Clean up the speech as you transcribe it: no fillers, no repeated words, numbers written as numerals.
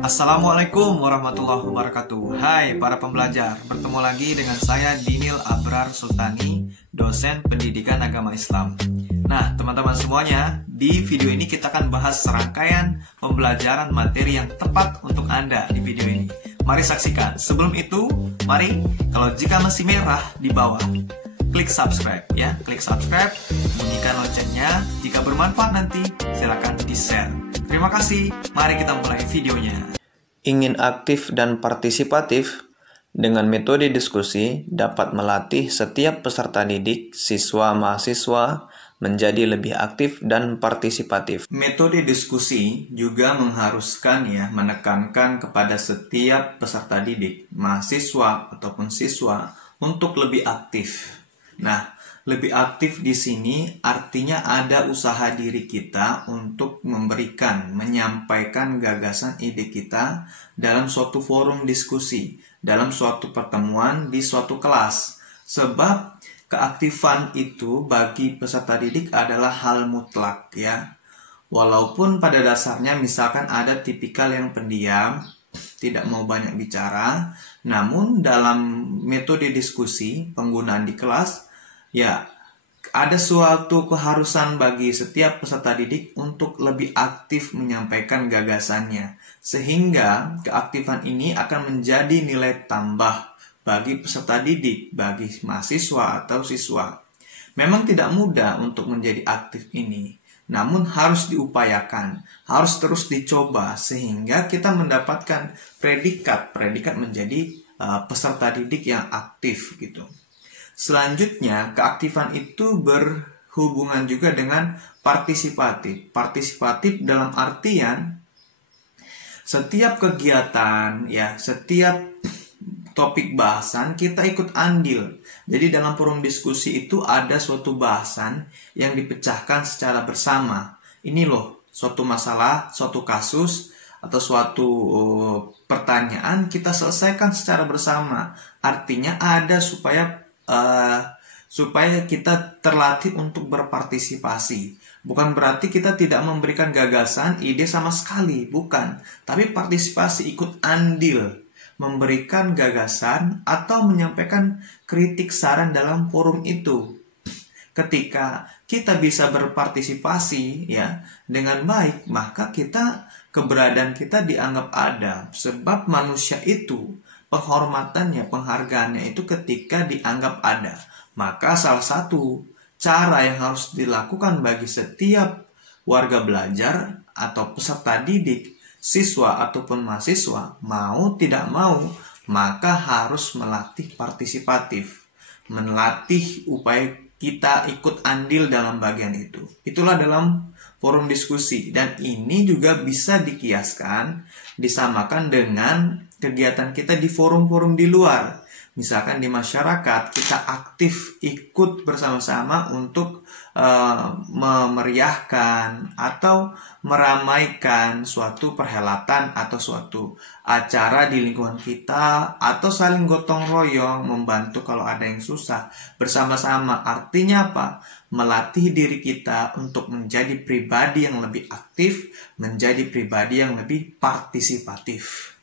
Assalamualaikum warahmatullahi wabarakatuh. Hai para pembelajar, bertemu lagi dengan saya Dinil Abrar Sultani, dosen pendidikan agama Islam. Nah teman-teman semuanya, di video ini kita akan bahas serangkaian pembelajaran materi yang tepat untuk Anda di video ini. Mari saksikan. Sebelum itu, mari kalau jika masih merah di bawah, klik subscribe ya, klik subscribe, bunyikan loncengnya. Jika bermanfaat nanti silakan di-share. Terima kasih, mari kita mulai videonya. Ingin aktif dan partisipatif? Dengan metode diskusi dapat melatih setiap peserta didik, siswa mahasiswa menjadi lebih aktif dan partisipatif. Metode diskusi juga mengharuskan menekankan kepada setiap peserta didik, mahasiswa ataupun siswa untuk lebih aktif. Nah, lebih aktif di sini artinya ada usaha diri kita untuk menyampaikan gagasan ide kita dalam suatu forum diskusi, dalam suatu pertemuan di suatu kelas. Sebab keaktifan itu bagi peserta didik adalah hal mutlak ya. Walaupun pada dasarnya misalkan ada tipikal yang pendiam, tidak mau banyak bicara, namun dalam metode diskusi, penggunaan di kelas, ada suatu keharusan bagi setiap peserta didik untuk lebih aktif menyampaikan gagasannya. Sehingga keaktifan ini akan menjadi nilai tambah bagi peserta didik, bagi mahasiswa atau siswa. Memang tidak mudah untuk menjadi aktif ini, namun harus diupayakan, harus terus dicoba sehingga kita mendapatkan predikat menjadi peserta didik yang aktif gitu. Selanjutnya, keaktifan itu berhubungan juga dengan partisipatif. Partisipatif dalam artian setiap kegiatan, setiap topik bahasan kita ikut andil. Jadi dalam forum diskusi itu ada suatu bahasan yang dipecahkan secara bersama. Ini loh, suatu masalah, suatu kasus, atau suatu pertanyaan kita selesaikan secara bersama. Artinya ada supaya kita terlatih untuk berpartisipasi. Bukan berarti kita tidak memberikan gagasan, ide sama sekali, bukan. Tapi partisipasi, ikut andil, memberikan gagasan atau menyampaikan kritik saran dalam forum itu. Ketika kita bisa berpartisipasi dengan baik, maka keberadaan kita dianggap ada. Sebab manusia itu penghormatannya, penghargaannya itu ketika dianggap ada. Maka salah satu cara yang harus dilakukan bagi setiap warga belajar atau peserta didik, siswa ataupun mahasiswa, mau tidak mau, maka harus melatih partisipatif. Melatih upaya kita ikut andil dalam bagian itu. Itulah dalam forum diskusi. Dan ini juga bisa dikiaskan, disamakan dengan kegiatan kita di forum-forum di luar. Misalkan di masyarakat, kita aktif ikut bersama-sama untuk memeriahkan atau meramaikan suatu perhelatan atau suatu acara di lingkungan kita, atau saling gotong royong, membantu kalau ada yang susah bersama-sama. Artinya apa? Melatih diri kita untuk menjadi pribadi yang lebih aktif, menjadi pribadi yang lebih partisipatif.